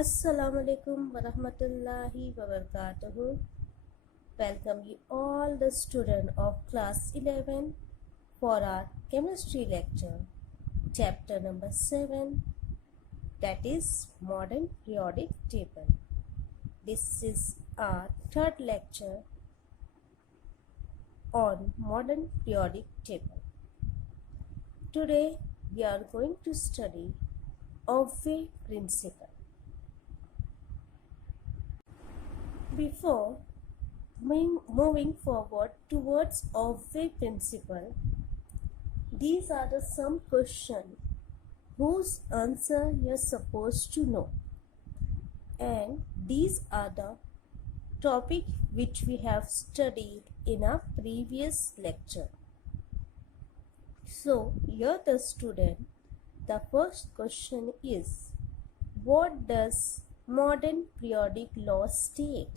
Assalamu alaikum warahmatullahi wabarakatuh. Welcome you all the students of class 11 for our chemistry lecture, chapter number 7, that is modern periodic table. This is our third lecture on modern periodic table. Today we are going to study Obve principle. Before moving forward towards Obve principle, these are the some questions whose answer you're supposed to know, and these are the topic which we have studied in a previous lecture. So here the student, the first question is, what does modern periodic law state?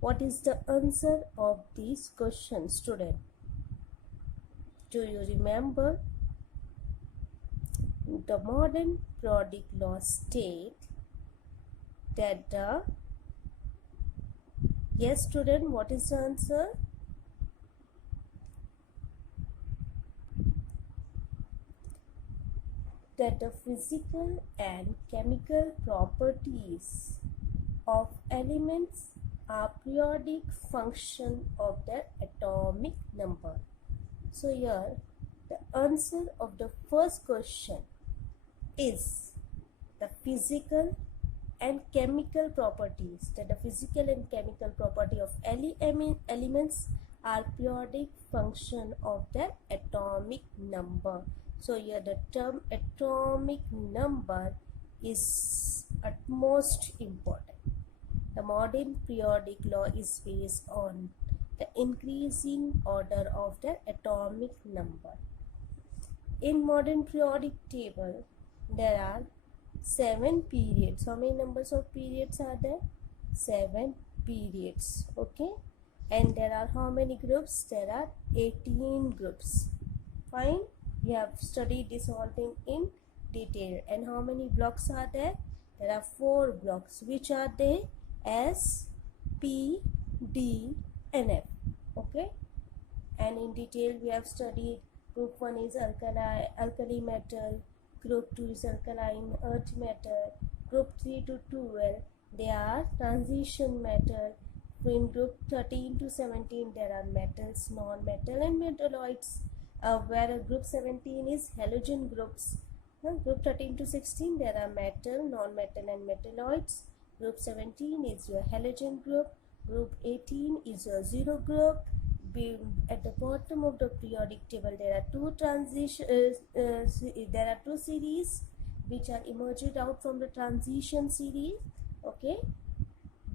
What is the answer of this question, student? Do you remember? The modern periodic law state that yes, student, what is the answer? That the physical and chemical properties of elements are periodic function of their atomic number. So here the answer of the first question is the physical and chemical properties, that the physical and chemical property of elements are periodic function of their atomic number. So here the term atomic number is utmost important. The modern periodic law is based on the increasing order of the atomic number. In modern periodic table, there are 7 periods. How many numbers of periods are there? 7 periods. Okay. And there are how many groups? There are 18 groups. Fine. We have studied this whole thing in detail. And how many blocks are there? There are 4 blocks. Which are they? S, P, D, and F. Okay. And in detail we have studied group 1 is alkali metal, group 2 is alkaline earth metal, group 3 to 12 they are transition metal. In group 13 to 17 there are metals, non-metal, and metalloids, where group 17 is halogen groups. Group 13 to 16 there are metal, non-metal, and metalloids. Group 17 is your halogen group. Group 18 is your zero group. At the bottom of the periodic table there are two series which are emerged out from the transition series. Okay,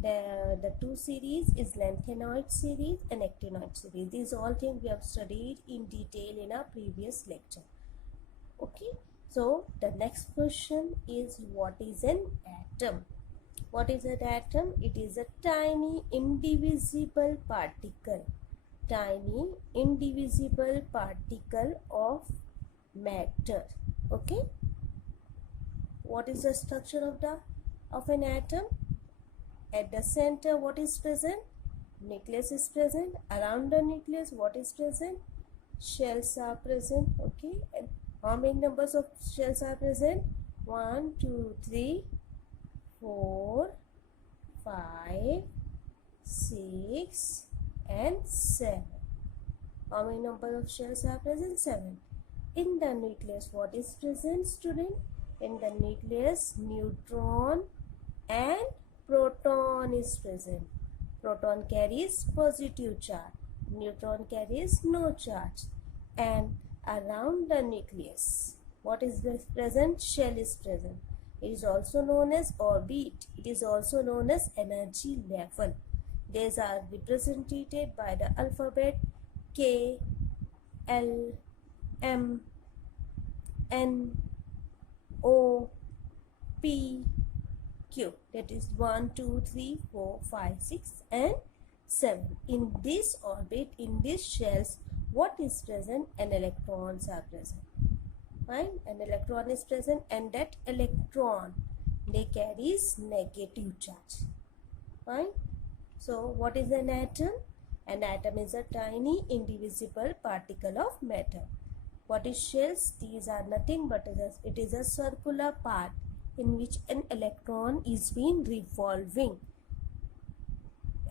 the two series is lanthanoid series and actinoid series. These all things we have studied in detail in our previous lecture. Okay, so the next question is, what is an atom? What is an atom? It is a tiny indivisible particle. Tiny indivisible particle of matter. Okay, what is the structure of an atom? At the center, what is present? Nucleus is present. Around the nucleus, what is present? Shells are present. Okay, and how many numbers of shells are present? 1, 2, 3, 4, 5, 6, and 7. How many number of shells are present? 7. In the nucleus, what is present, student? In the nucleus, neutron and proton is present. Proton carries positive charge. Neutron carries no charge. And around the nucleus, what is present? Shell is present. It is also known as orbit. It is also known as energy level. These are represented by the alphabet K, L, M, N, O, P, Q. That is 1, 2, 3, 4, 5, 6, and 7. In this orbit, in these shells, what is present? And electrons are present. Fine, an electron is present, and that electron they carries negative charge. Fine. So what is an atom? An atom is a tiny indivisible particle of matter. What is shells? These are nothing but it is a circular part in which an electron is being revolving.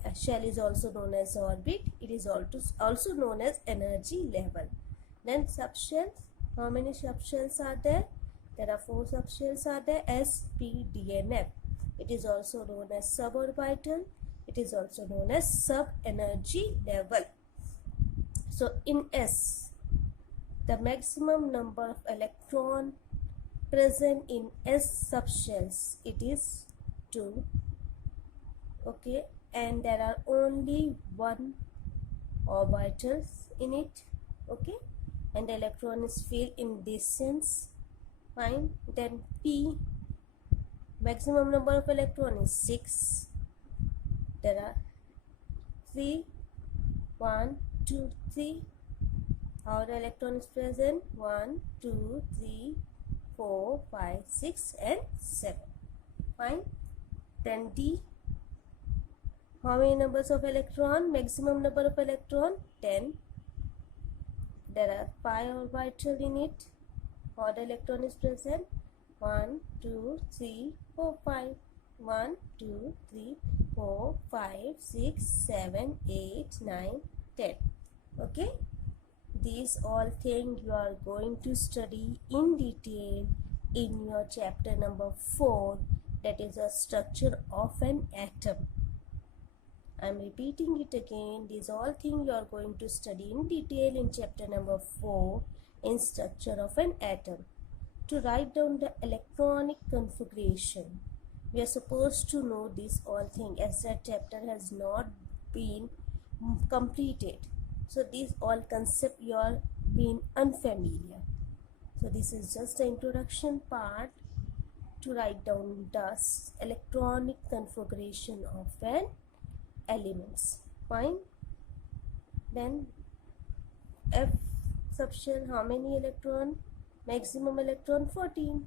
A shell is also known as orbit. It is also known as energy level. Then subshells. How many subshells are there? There are 4 subshells are there, S, P, D and F. It is also known as suborbital. It is also known as sub-energy level. So in S, the maximum number of electron present in S subshells, it is 2. Okay, and there are only 1 orbitals in it. Okay, and the electron is filled in this sense. Fine. Then P, maximum number of electron is 6. There are 3, 1, 2, 3. How the electron is present? 1, 2, 3, 4, 5, 6 and 7. Fine. Then D, how many numbers of electron? Maximum number of electron 10. There are 5 orbitals in it. How the electron is present? 1, 2, 3, 4, 5. 1, 2, 3, 4, 5, 6, 7, 8, 9, 10. Okay. These all things you are going to study in detail in your chapter number 4, that is a structure of an atom. I am repeating it again. These all things you are going to study in detail in chapter number 4 in structure of an atom. To write down the electronic configuration, we are supposed to know this all thing as that chapter has not been completed. So these all concepts you are being unfamiliar. So this is just the introduction part to write down the electronic configuration of an elements. Fine. Then F subshell, how many electron? Maximum electron 14.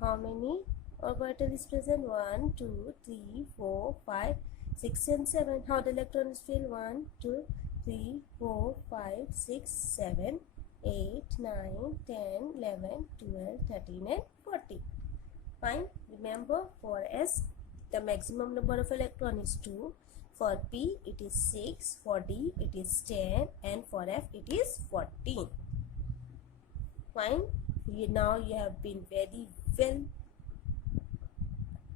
How many orbital is present? 1, 2, 3, 4, 5, 6 and 7. How the electron is filled? 1, 2, 3, 4, 5, 6, 7, 8, 9, 10, 11, 12, 13 and 14. Fine. Remember, for S the maximum number of electron is 2. For P it is 6. For D it is 10. And for F it is 14. Fine. Now you have been very well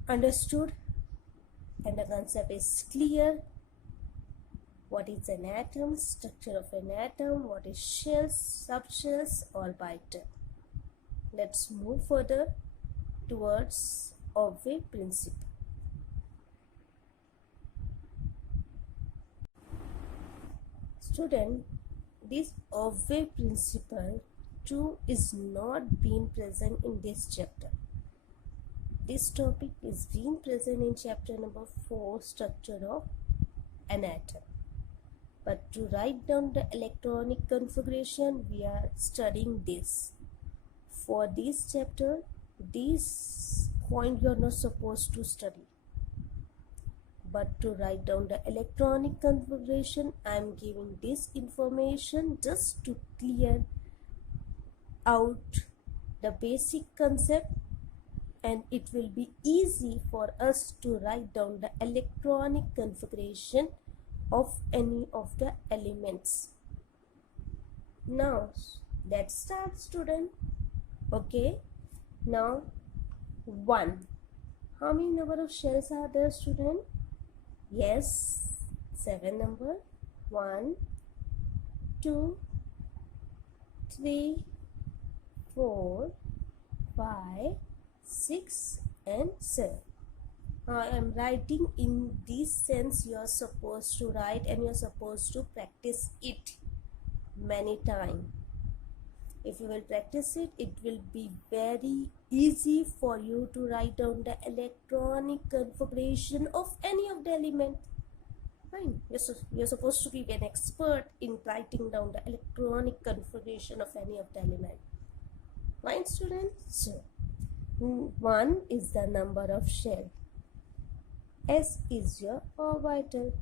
understood and the concept is clear. What is an atom? Structure of an atom. What is shells, subshells, orbital? Let's move further towards Obve principle. Student, this Obve principle too is not being present in this chapter. This topic is being present in chapter number 4, structure of an atom. But to write down the electronic configuration, we are studying this. For this chapter, this point you are not supposed to study. But to write down the electronic configuration, I am giving this information just to clear out the basic concept, and it will be easy for us to write down the electronic configuration of any of the elements. Now let's start, student. Okay, now 1. How many number of shells are there, student? Yes, 7 number. 1, 2, 3, 4, 5, 6 and 7. I am writing in this sense. You are supposed to write and you are supposed to practice it many times. If you will practice it, it will be very easy for you to write down the electronic configuration of any of the element. Fine. You're supposed to be an expert in writing down the electronic configuration of any of the element. Fine, students. So 1 is the number of shell. S is your orbital.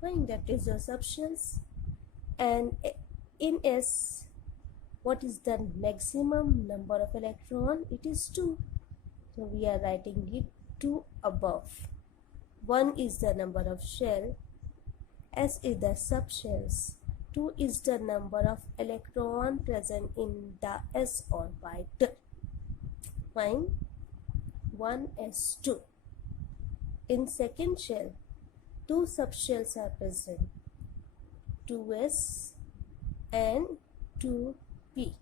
Fine, that is your subshells. And in S, what is the maximum number of electron? It is 2. So we are writing it 2 above. 1 is the number of shell. S is the subshells. 2 is the number of electron present in the S orbital. Fine. 1s2. In second shell, 2 subshells are present, 2s and 2p.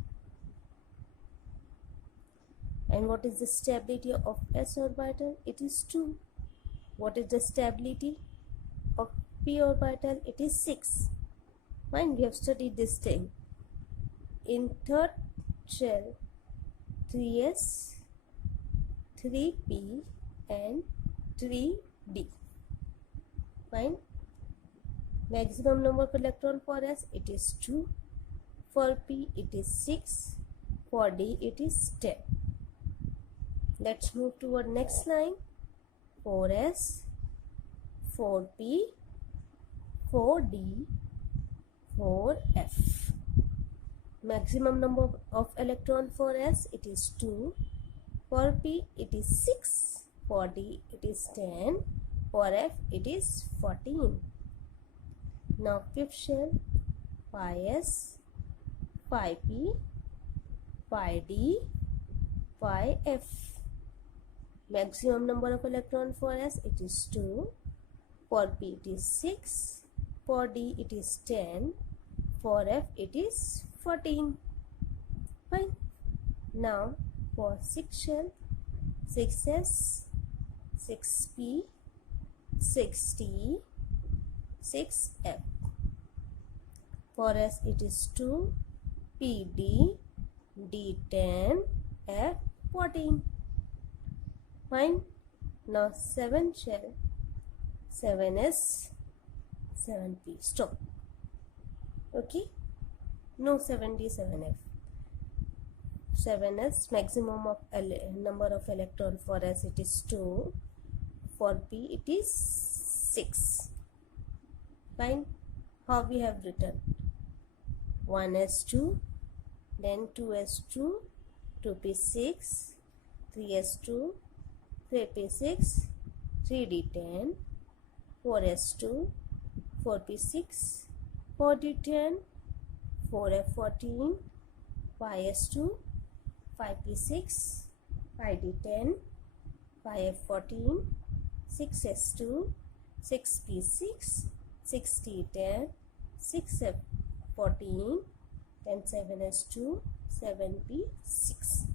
And what is the stability of s orbital? It is 2. What is the stability of p orbital? It is 6. Fine, we have studied this thing. In third shell, 3s, 3p and 3d. Fine. Maximum number of electron for s, it is 2. For p, it is 6. For d, it is 10. Let's move to our next line. 4s, 4p, 4d, 4f. Maximum number of electron for s, it is 2. For p, it is 6. For d, it is 10. For f, it is 14. Now fifth shell, 5s, 5p, 5d, 5f. Maximum number of electron for s, it is 2. For p, it is 6. For d, it is 10. For f, it is 14. Fine. Now for sixth shell, 6s, 6p, 6d, 6f. For s, it is 2. pd, d10, f14. Fine. Now 7th shell, 7s, 7p. Stop. Okay. No 7d, 7f. 7s, maximum of number of electron for s, it is 2. For p, it is 6. Fine. How we have written? 1s2, then 2s2, 2p6, 3s2, 3p6, 3d10, 4s2, 4p6, 4d10, 4f14, 5s2, 5p6, 5d10, 5f14, 6s2, 6p6, 6d10, 6f14, then 7s2, 7p6.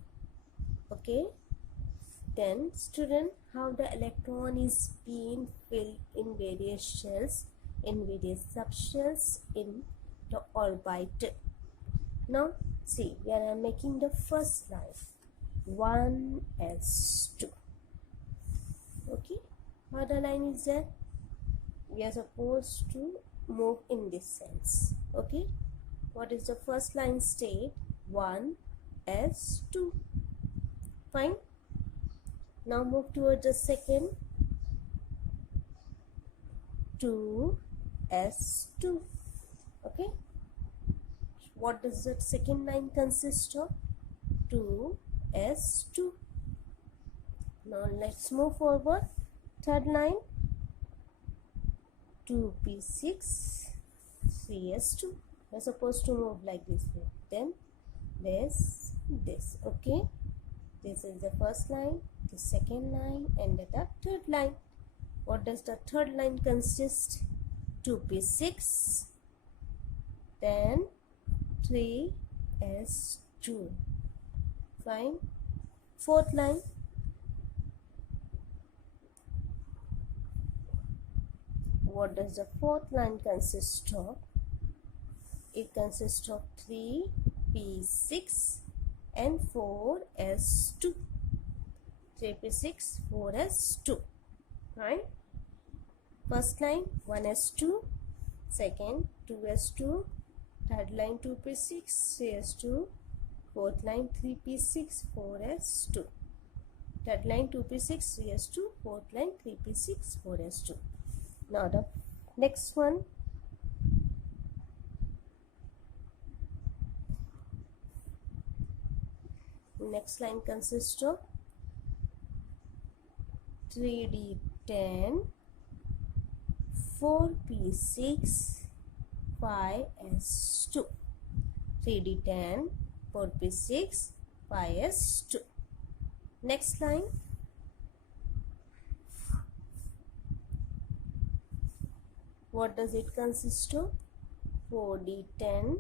Okay. Then student, how the electron is being filled in various shells, in various subshells in the orbit. Now see, we are making the first line, 1s2. Okay, how the line is there? We are supposed to move in this sense. Okay, what is the first line state? 1s2. Fine. Now move towards the second, 2s2. Okay, what does that second line consist of? 2s2. Now let's move forward. Third line, 2p6, 3s2. We're supposed to move like this way. Then this. Okay, this is the first line, the second line, and the third line. What does the third line consist? 2p6, then 3s2. Fine. Fourth line, what does the fourth line consist of? It consists of 3p6 and 4s2. 3p6, 4s2. Right? First line 1s2, second 2s2, third line 2p6, 3s2, Fourth line 3p6 4s2. Third line 2p6 3s2. Fourth line 3p6 4s2. Now the next one. Next line consists of 3d10 4p6 5s2. 3d10 4p6 5s2. Next line. What does it consist of? 4d10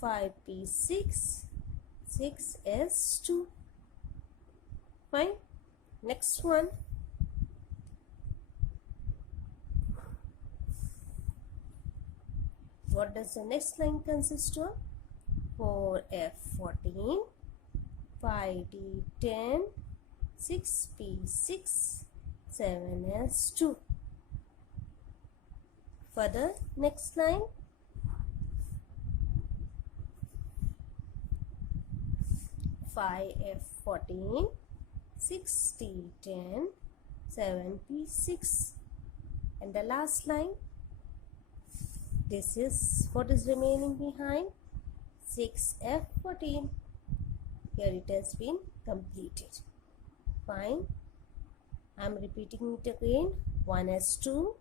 5p6 6s2. Fine. Next one. What does the next line consist of? 4f14 5d10 6p6 7s2. Further, next line. 5f14 6d10 7p6. And the last line. This is what is remaining behind. 6f14. Here it has been completed. Fine. I am repeating it again. 1s2,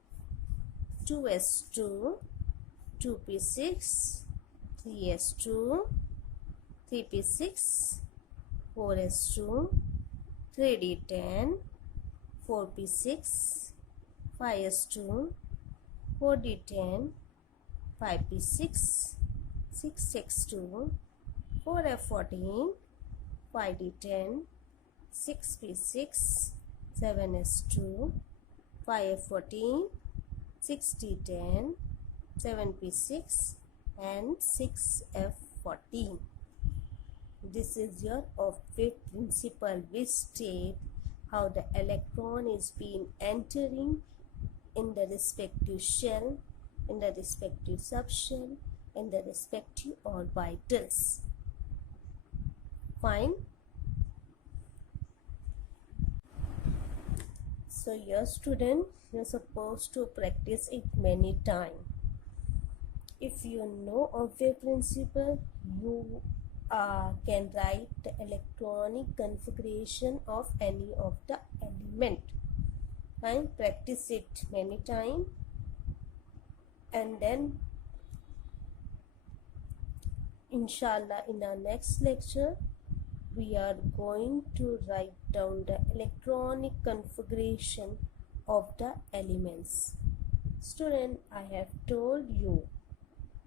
2s2, 2p6, 3s2, 3p6, 4s2, 3d10, 4p6, 5s2, 4d10, 5p6, 6x2, 4f14, 5d10, 6p6, 7s2, 5f14, 6d10, 7p6 and 6f14. This is your of-wave principle, which state how the electron is being entering in the respective shell, in the respective subshell, in the respective orbitals. Fine. So your student, you're supposed to practice it many times. If you know of-wave principle, you can write the electronic configuration of any of the element. Fine. Practice it many times, and then inshallah in our next lecture we are going to write down the electronic configuration of the elements. Student, I have told you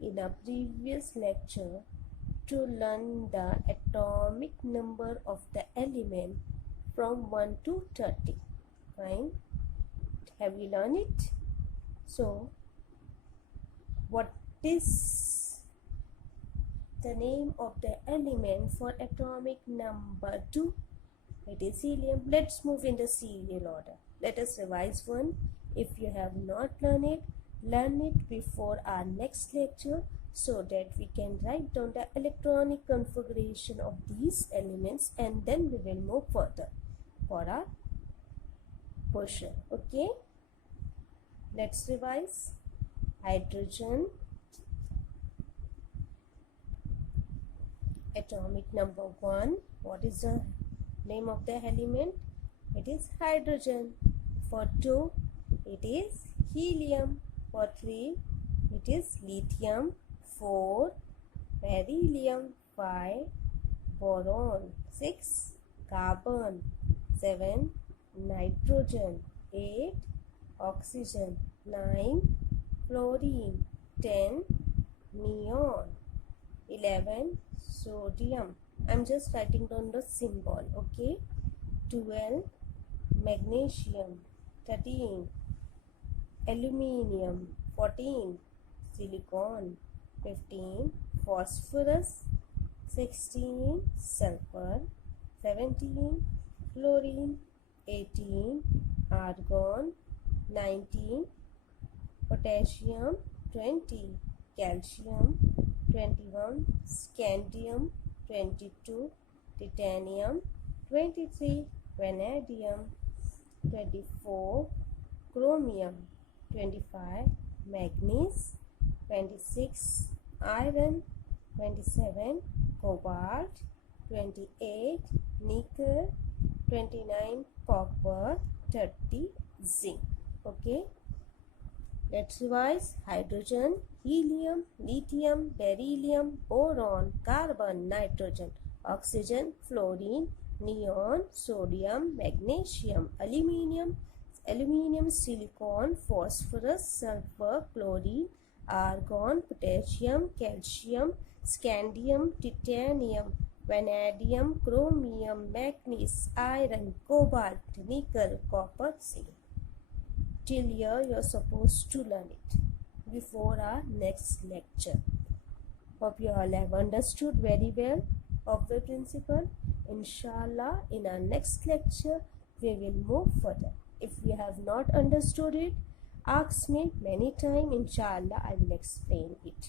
in a previous lecture to learn the atomic number of the element from 1 to 30. Fine. Have you learned it? So what is the name of the element for atomic number 2? It is helium. Let's move in the serial order. Let us revise one. If you have not learned it, learn it before our next lecture, so that we can write down the electronic configuration of these elements, and then we will move further for our portion. Okay, let's revise. Hydrogen, atomic number 1. What is the name of the element? It is hydrogen. For 2, it is helium. For 3, it is lithium. 4, beryllium. 5, boron. 6, carbon. 7, nitrogen. 8, oxygen. 9, fluorine. 10, neon. 11, sodium. I'm just writing down the symbol. Okay. 12, magnesium. 13, aluminium. 14, silicon. 15, phosphorus. 16, sulfur. 17, fluorine. 18, argon. 19, potassium. 20, calcium. 21, scandium. 22 titanium, 23 vanadium, 24 chromium, 25 manganese, 26 iron, 27 cobalt, 28 nickel, 29 copper, 30 zinc. Okay, let's revise. Hydrogen, helium, lithium, beryllium, boron, carbon, nitrogen, oxygen, fluorine, neon, sodium, magnesium, aluminium, silicon, phosphorus, sulfur, chlorine, argon, potassium, calcium, scandium, titanium, vanadium, chromium, manganese, iron, cobalt, nickel, copper, zinc. Till here you are supposed to learn it before our next lecture. Hope you all have understood very well of the principle. Inshallah, in our next lecture we will move further. If you have not understood it, ask me many times. Inshallah, I will explain it.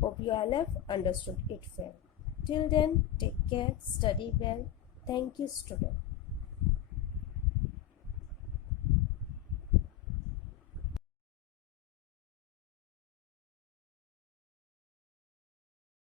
Hope you all have understood it well. Till then, take care, study well. Thank you, student.